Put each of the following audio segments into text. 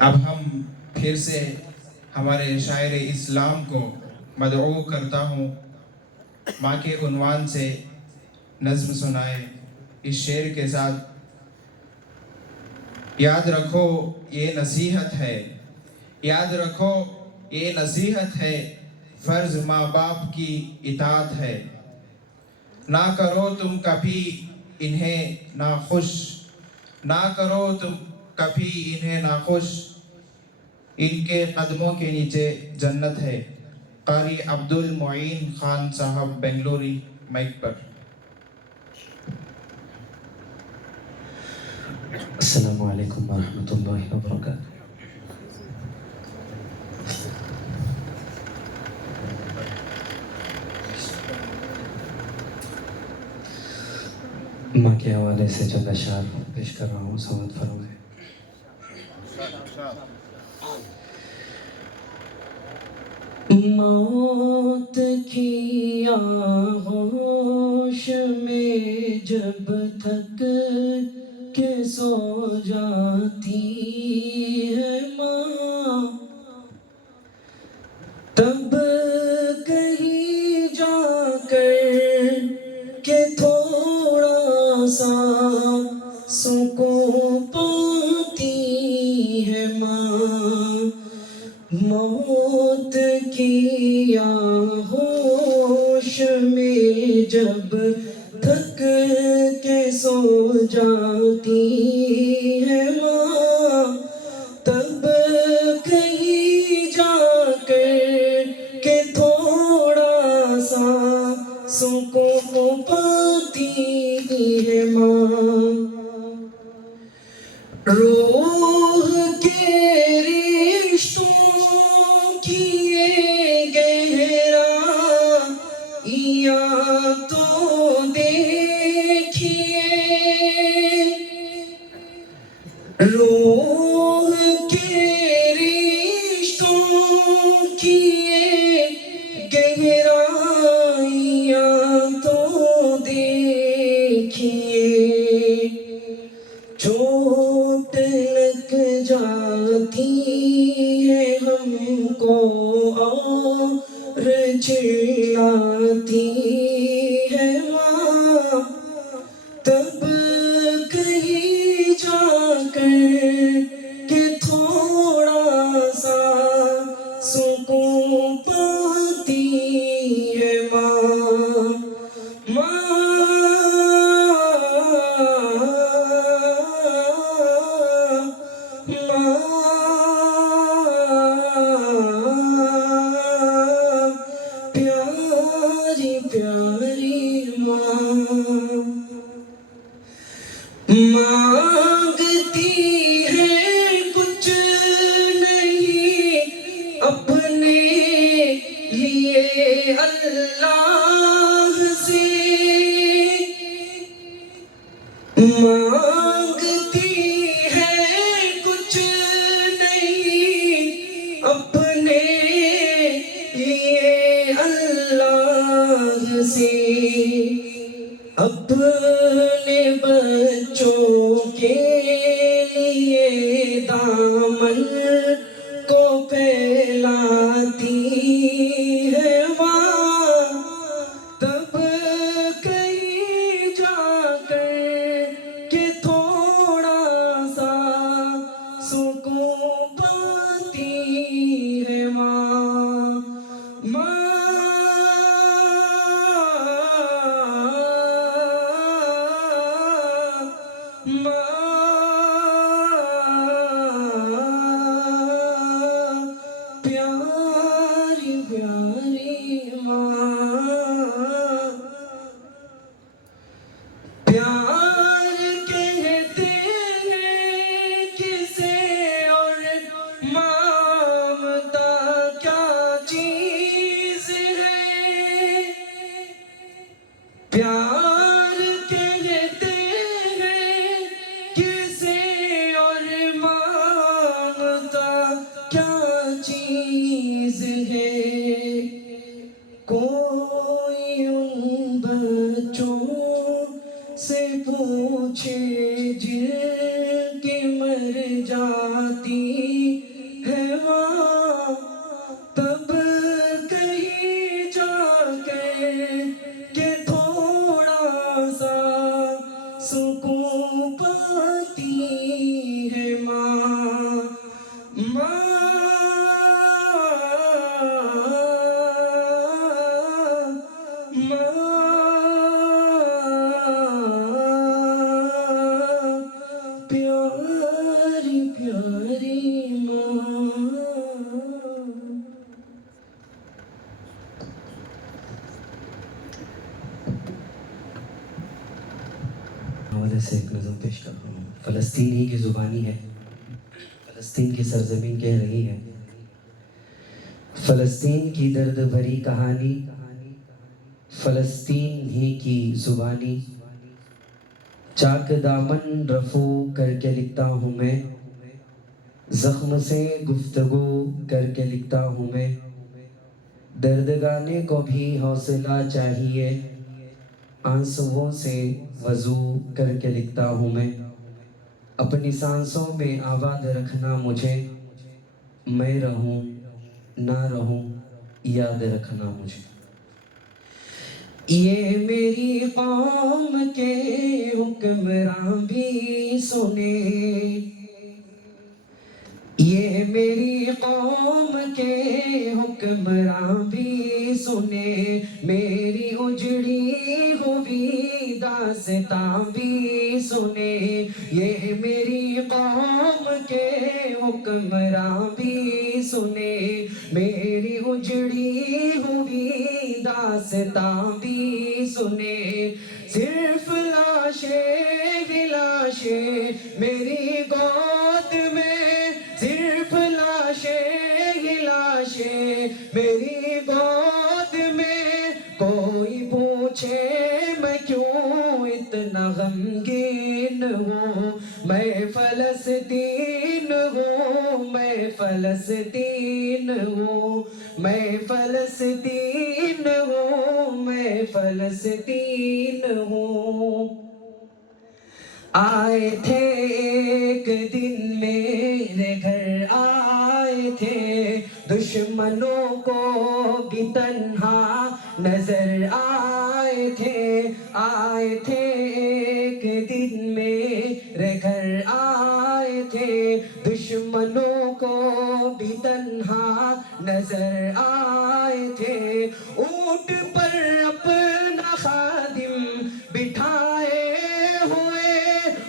اب ہم پھر سے ہمارے شاعر اسلام کو مدعو کرتا ہوں ماں کے عنوان سے نظم سنائے اس شعر کے ساتھ. یاد رکھو یہ نصیحت ہے، یاد رکھو یہ نصیحت ہے، فرض ماں باپ کی اطاعت ہے. نہ کرو تم کبھی انہیں ناخوش، نہ کرو تم کبھی انہیں ناخوش، ان کے قدموں کے نیچے جنت ہے. قاری عبد المعین خان صاحب بنگلوری، مائک پر. السلام علیکم ورحمۃ اللہ وبرکاتہ. ماں کے حوالے سے چند اشعار پیش کر رہا ہوں، سماعت فرمائیں. موت کی آغوش میں جب تھک کے سو جاتی ہے ماں، تب کہیں جا کر کہ تھوڑا سا سکون پاتی ہے ماں. موت کی آغوش میں جب تھک کے سو جاتی ہے ماں، تب کہیں جا کر کہ تھوڑا سا سکون پاتی ہے ماں. روح کے رشتوں کی یہ گہرائیاں تو دیکھیے، روح کے رشتوں کی یہ گہرائیاں تو دیکھیے. چوٹ لگ جاتی ہے ہم کو اور چلاتی ہے ماں، تب کہیں جا کر کہ تھوڑا سا سکون پاتی ہے ماں. پیاری پیاری ماں مانگتی ہے کچھ نہیں اپنے لیے اللہ سے، مانگتی ہے کچھ نہیں اپنے لیے اللہ سے. اپنے بچوں کے لیے دامن کو پھیلاتی ہے ماں، تب کہیں جا کر کہ تھوڑا سا سکون پاتی ہے ماں. پیاری پیاری ماں. پیار کہتے ہیں کسے اور ممتا کیا چیز ہے، پیار کہتے ہیں کسے اور ممتا کیا چیز ہے. کوئی ان بچوں سے پوچھے جن کی مر جاتی حوالے سے ایک نظم پیش کر رہا ہوں. فلسطین ہی کی زبانی ہے, فلسطین کی سرزمین کہہ رہی ہے. فلسطین کی درد بھری کہانی, فلسطین ہی کی زبانی. چاک دامن رفو کر کے لکھتا ہوں میں, زخم سے گفتگو کر کے لکھتا ہوں میں. درد گانے کو بھی حوصلہ چاہیے, آنسوؤں سے وضو کر کے لکھتا ہوں میں. اپنی سانسوں میں آباد رکھنا مجھے, میں رہوں نہ رہوں یاد رکھنا مجھے. یہ میری قوم کے حکمراں بھی سنے, یہ میری قوم کے حکمراں بھی سنے. میری اجڑی ہوئی داستاں بھی سنے. یہ میری قوم کے حکمراں بھی سنے. میری اجڑی ہوئی داستاں بھی سنے. صرف لاشیں ہی لاشیں میری گود میں, صرف لاشیں ہی لاشیں میری گود میں. کوئی پوچھے میں کیوں اتنا غمگین ہوں, میں فلسطین ہوں, میں فلسطین ہوں, میں فلسطین ہوں, میں فلسطین ہوں. آئے تھے ایک دن میرے گھر آئے تھے, دشمنوں کو بھی تنہا نظر آئے تھے. آئے تھے ایک دن میرے گھر آئے تھے, دشمنوں کو بھی تنہا نظر آئے تھے. اونٹ پر اپنا خادم بٹھائے ہوئے,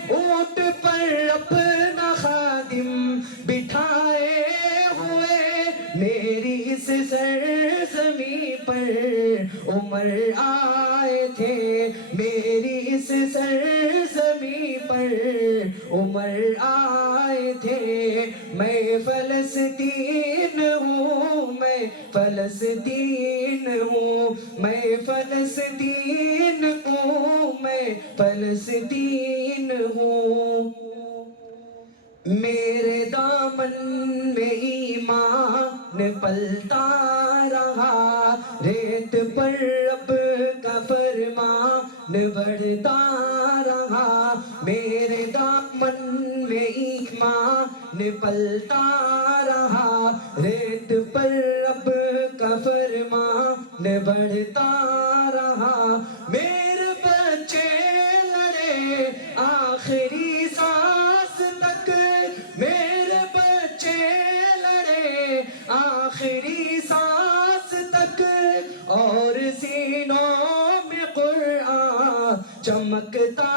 اونٹ پر اپنا خادم بٹھائے ہوئے. میری اس سرزمین پر عمر آئے تھے, میری اس سرزمین پر عمر آئے تھے. میں فلسطین ہوں, میں فلسطین ہوں, میں فلسطین ہوں, میں فلسطین ہوں. میرے دامن میں ایمان پلتا رہا, ریت پر رب کا فرمان بڑھتا رہا. میرے دامن میں ایمان پلتا رہا, ریت پر رب کا فرمان بڑھتا رہا. میرے بچے لڑے آخری سانس تک, میرے بچے لڑے آخری سانس تک. اور سینوں میں قرآن چمکتا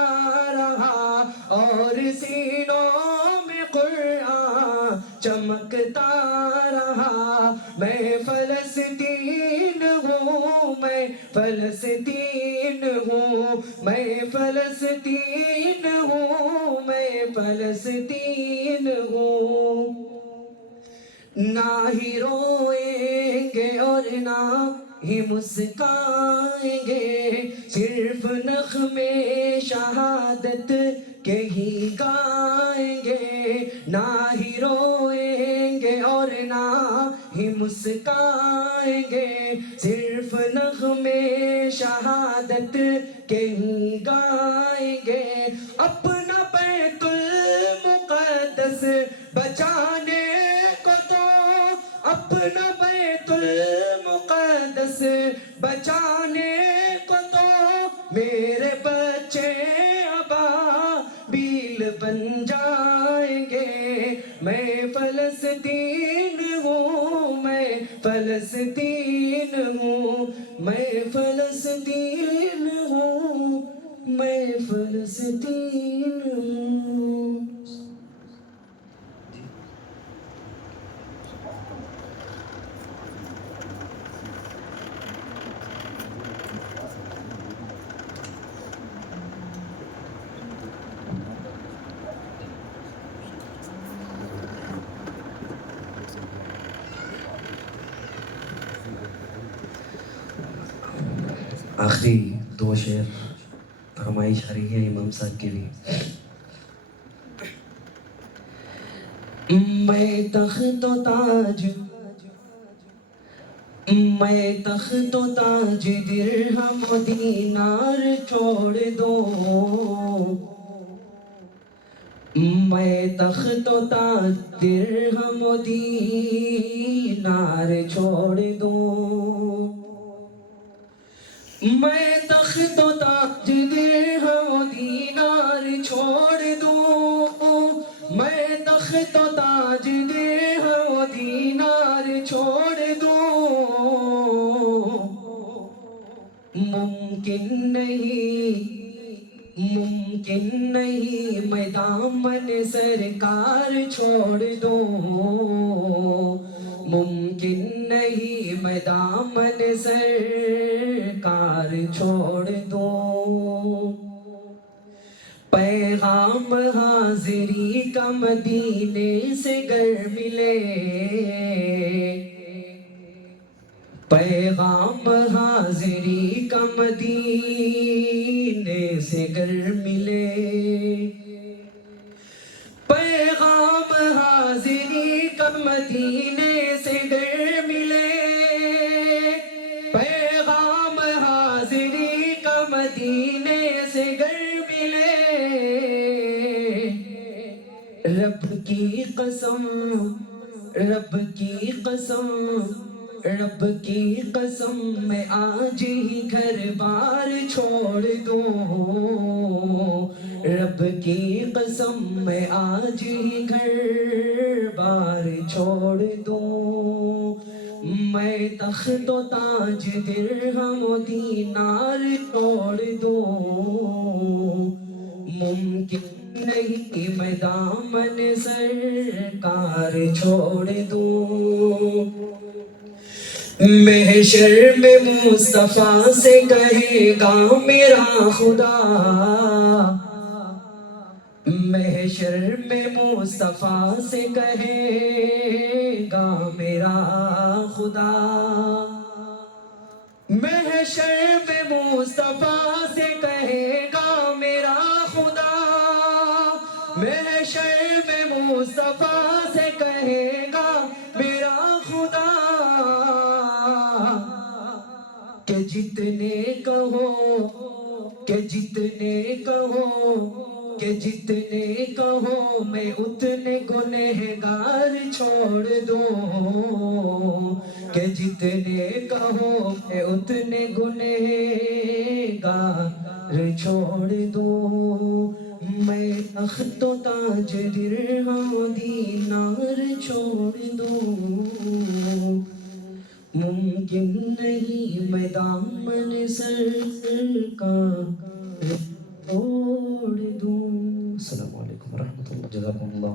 رہا, اور سینوں میں قرآن چمکتا رہا. میں فلسطین ہوں, میں فلسطین ہوں, میں فلسطین ہوں, میں فلسطین ہوں. نہ ہی روئیں گے اور نہ ہی مسکائیں گے, صرف نغمے شہادت کے ہی گائیں گے. نہ ہی روئیں گے اور نہ ہی مسکائیں گے, صرف نغمے شہادت کے ہی گائیں گے. اپنا بیت المقدس بچانے کو تو, اپنا بیت المقدس بچانے کو تو میرے بچے ابابیل بن جائیں گے. میں فلسطین ہوں, میں فلسطین ہوں, میں فلسطین ہوں, میں فلسطین ہوں. آخری 2 شعر فرمائش آ رہی ہے امام صاحب کے لیے. میں تخت و تاج درہم و دینار چھوڑ دو. میں تخت و تاج درہم و دینار چھوڑ دو. میں تخت و تاج درہم و دینار چھوڑ دوں. میں تخت و تاج درہم و دینار چھوڑ دوں. ممکن نہیں میں دامن سرکار چھوڑ دوں. ممکن نہیں میں دامن سرکار چھوڑ دوں. پیغام حاضری کا مدینے سے گر ملے. پیغام حاضری کا مدینے سے گر ملے. پیغام حاضری کا مدینے سے گر ملے. پیغام حاضری کا مدینے سے گر ملے. رب کی قسم میں آج ہی گھر بار چھوڑ دوں. رب کی قسم میں آج ہی گھر بار چھوڑ دوں. میں تخت و تاج درہم و دینار چھوڑ دوں. ممکن نہیں میں دامن سرکار چھوڑ دوں. محشر میں مصطفیٰ سے کہے گا میرا خدا. محشر میں مصطفیٰ سے کہے گا میرا خدا. محشر میں مصطفیٰ سے کہے گا میرا خدا. محشر میں مصطفیٰ سے کہے گا میرا خدا. کہ جتنے کہو میں اتنے گنہگار چھوڑ دوں. کہ جتنے کہو میں اتنے گنہگار چھوڑ دوں. میں تخت و تاج درہم و دینار چھوڑ دوں. ممکن نہیں میں دامن سرکار چھوڑ دوں. السلام علیکم ورحمۃ اللہ. جزاکم اللہ.